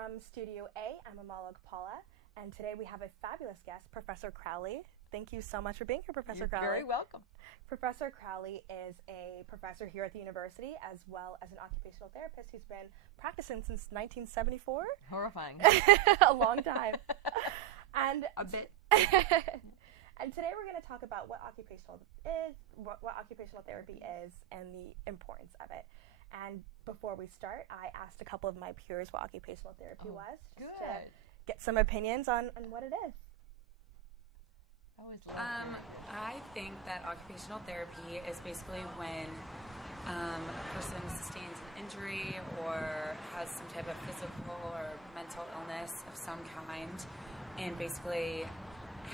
From Studio A, I'm Amala Okpala, and today we have a fabulous guest, Professor Crowley. Thank you so much for being here, Professor Crowley. You're very welcome. Professor Crowley is a professor here at the university as well as an occupational therapist who's been practicing since 1974. Horrifying. A long time. And a bit. And today we're going to talk about what occupational therapy is and the importance of it. And before we start, I asked a couple of my peers what occupational therapy was, just to get some opinions on what it is. I think that occupational therapy is basically when a person sustains an injury or has some type of physical or mental illness of some kind, and basically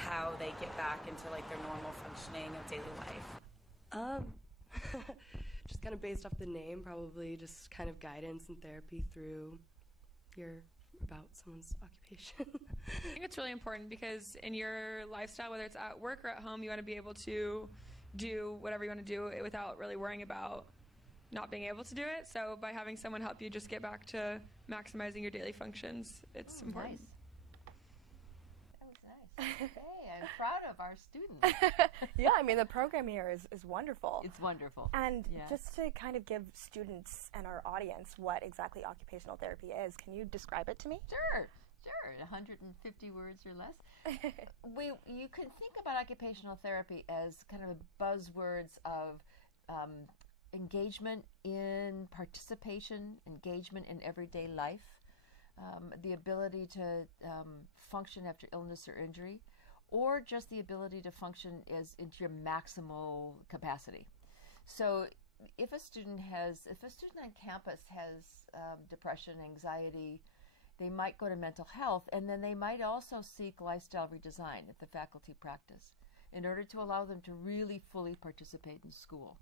how they get back into like their normal functioning of daily life. Just kind of based off the name, probably just kind of guidance and therapy through about someone's occupation. I think it's really important because in your lifestyle, whether it's at work or at home, you want to be able to do whatever you want to do without really worrying about not being able to do it. So by having someone help you just get back to maximizing your daily functions, it's important. Nice. Hey, I'm proud of our students. Yeah, I mean, the program here is wonderful. It's wonderful. And just to kind of give students and our audience what exactly occupational therapy is, can you describe it to me? Sure. 150 words or less. You can think about occupational therapy as kind of buzzwords of engagement in participation, engagement in everyday life, the ability to function after illness or injury, or just the ability to function as into your maximal capacity. So if a student on campus has depression, anxiety, they might go to mental health, and then they might also seek lifestyle redesign at the faculty practice in order to allow them to really fully participate in school,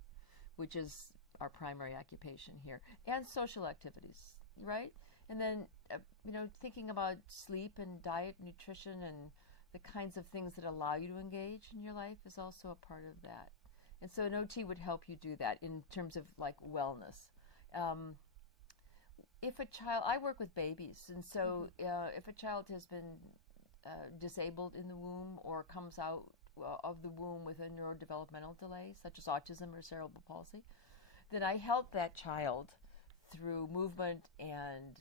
which is our primary occupation here, and social activities, right? And then, thinking about sleep and diet, nutrition, and the kinds of things that allow you to engage in your life is also a part of that. And so an OT would help you do that in terms of like wellness. If a child, I work with babies, and so if a child has been disabled in the womb or comes out of the womb with a neurodevelopmental delay, such as autism or cerebral palsy, then I help that child through movement and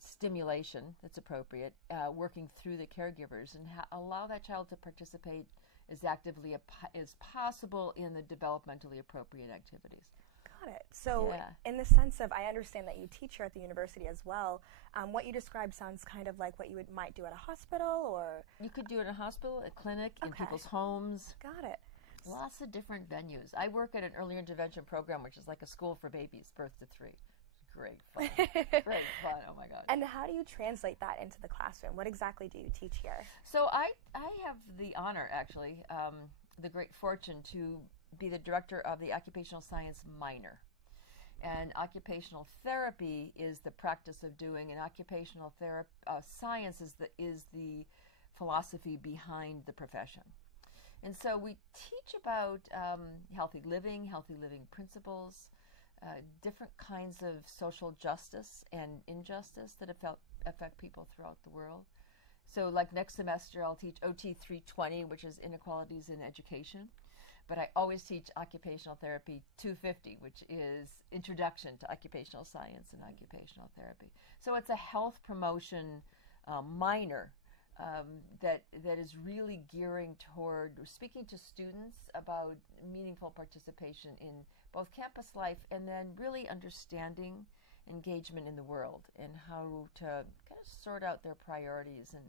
stimulation that's appropriate, working through the caregivers, and allow that child to participate as actively as possible in the developmentally appropriate activities. Got it. So in the sense of, I understand that you teach here at the university as well, what you described sounds kind of like what you might do at a hospital, or? You could do it in a hospital, a clinic, in people's homes. Got it. Lots of different venues. I work at an early intervention program, which is like a school for babies, birth to 3. Great fun. Great fun. Oh, my God. And how do you translate that into the classroom? What exactly do you teach here? So I have the honor, actually, the great fortune to be the director of the occupational science minor. And occupational therapy is the practice of doing, and occupational science is the philosophy behind the profession. And so we teach about healthy living principles, different kinds of social justice and injustice that affect people throughout the world. So like next semester I'll teach OT 320, which is inequalities in education. But I always teach occupational therapy 250, which is introduction to occupational science and occupational therapy. So it's a health promotion minor that is really gearing toward speaking to students about meaningful participation in both campus life and then really understanding engagement in the world and how to kind of sort out their priorities and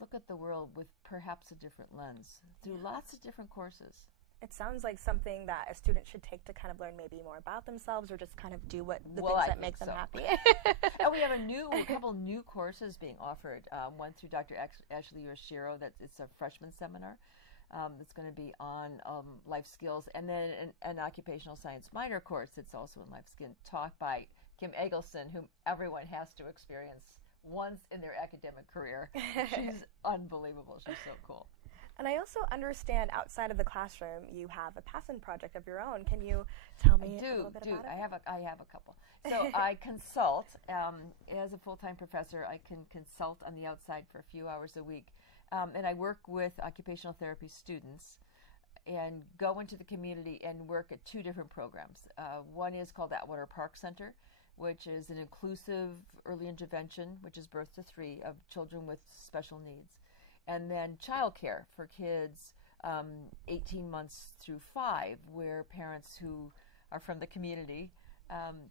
look at the world with perhaps a different lens through lots of different courses. It sounds like something that a student should take to kind of learn maybe more about themselves or just kind of do the things that make them happy. And we have a couple new courses being offered. One through Dr. Ashley Yoshiro, it's a freshman seminar that's going to be on life skills, and then an occupational science minor course that's also in life skills, taught by Kim Eggleston, whom everyone has to experience once in their academic career. She's unbelievable. She's so cool. And I also understand outside of the classroom, you have a passion project of your own. Can you tell me a little bit about it? I have a couple. So I consult as a full-time professor. I can consult on the outside for a few hours a week, and I work with occupational therapy students and go into the community and work at two different programs. One is called Atwater Park Center, which is an inclusive early intervention, which is birth to 3, of children with special needs. And then childcare for kids 18 months through 5, where parents who are from the community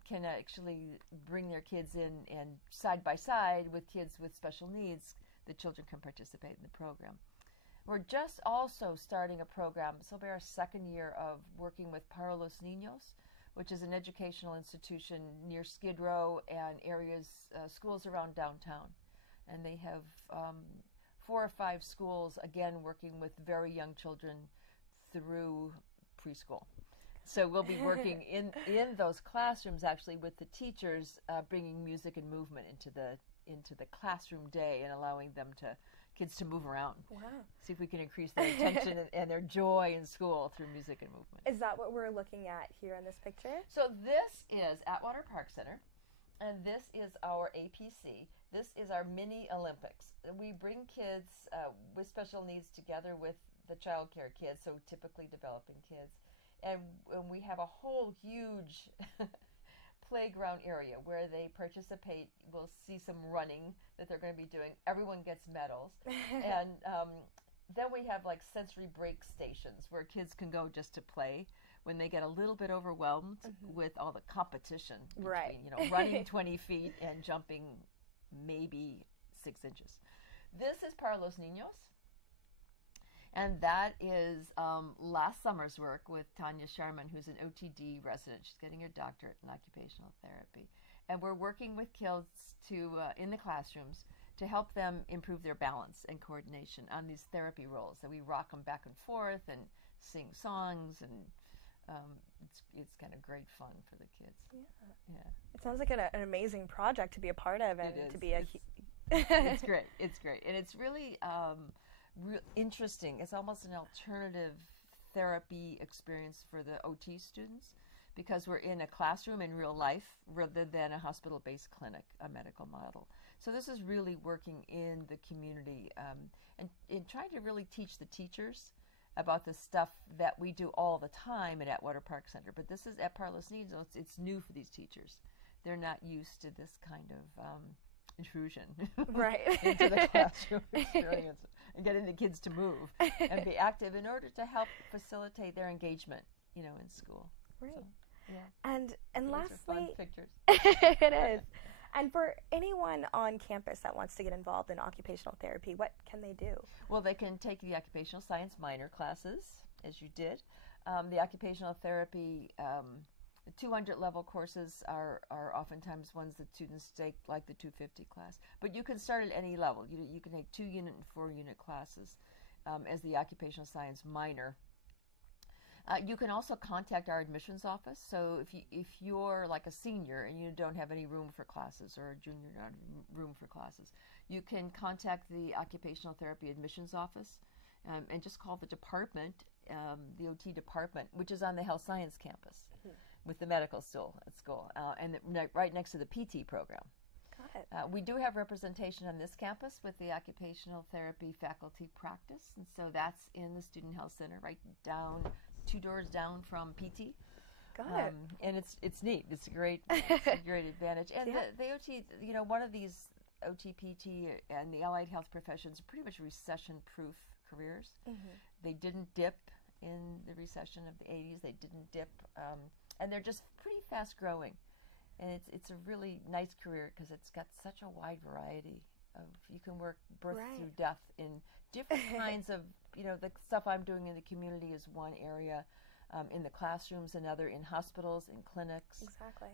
can actually bring their kids in, and side by side with kids with special needs, the children can participate in the program. We're just also starting a program, this will be our second year of working with Para los Niños, which is an educational institution near Skid Row and areas, schools around downtown. And they have 4 or 5 schools, again, working with very young children through preschool. So we'll be working in those classrooms, actually, with the teachers, bringing music and movement into the classroom day and allowing them kids to move around. Wow. See if we can increase their attention and their joy in school through music and movement. Is that what we're looking at here in this picture? So this is Atwater Park Center, and this is our APC. This is our mini Olympics. We bring kids with special needs together with the child care kids, so typically developing kids. And we have a whole huge playground area where they participate. We'll see some running that they're going to be doing. Everyone gets medals. And then we have like sensory break stations where kids can go just to play when they get a little bit overwhelmed with all the competition between, running 20 feet and jumping maybe 6 inches. This is Para los Niños. And that is last summer's work with Tanya Sharman, who's an OTD resident. She's getting her doctorate in occupational therapy. And we're working with kids in the classrooms to help them improve their balance and coordination on these therapy roles. So we rock them back and forth and sing songs, and it's kind of great fun for the kids. Yeah. It sounds like an amazing project to be a part of, and to be it's great. It's great. And it's really interesting. It's almost an alternative therapy experience for the OT students, because we're in a classroom in real life rather than a hospital-based clinic, a medical model. So this is really working in the community and trying to really teach the teachers about the stuff that we do all the time at Atwater Park Center. But this is at Para los Niños. It's new for these teachers. They're not used to this kind of intrusion into the classroom experience and getting the kids to move and be active in order to help facilitate their engagement, in school. Right. So, and those lastly, are fun pictures. It is. And for anyone on campus that wants to get involved in occupational therapy, what can they do? Well, they can take the occupational science minor classes, as you did. The occupational therapy, the 200 level courses are oftentimes ones that students take, like the 250 class. But you can start at any level. You can take 2-unit and 4-unit classes as the occupational science minor. You can also contact our admissions office. So if you're like a senior and you don't have any room for classes, or a junior not room for classes, you can contact the occupational therapy admissions office and just call the department, the OT department, which is on the health science campus with the medical school at school, and right next to the PT program. Got it. We do have representation on this campus with the occupational therapy faculty practice, and so that's in the Student Health Center, right down 2 doors down from PT. Got it. And it's neat. It's a great advantage. And the OT, one of these OT, PT, and the allied health professions are pretty much recession-proof careers. They didn't dip in the recession of the 80s. They didn't dip, and they're just pretty fast-growing. And it's a really nice career because it's got such a wide variety of, you can work birth through death in different kinds of, the stuff I'm doing in the community is one area, in the classrooms another, in hospitals, in clinics. Exactly.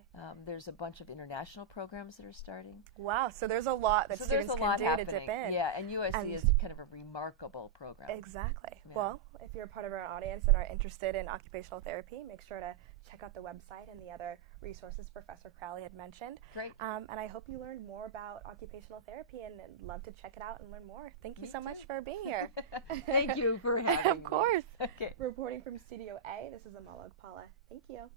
There's a bunch of international programs that are starting. Wow, so there's a lot that students can do happening. to dip in. Yeah, and USC is kind of a remarkable program. Exactly. Yeah. Well, if you're part of our audience and are interested in occupational therapy, make sure to check out the website and the other resources Professor Crowley had mentioned. Great. And I hope you learned more about occupational therapy and love to check it out and learn more. Thank you Me so too. much for being here. Thank you for having me. Of course. Okay. Reporting from Studio A, this is Amala Okpala. Thank you.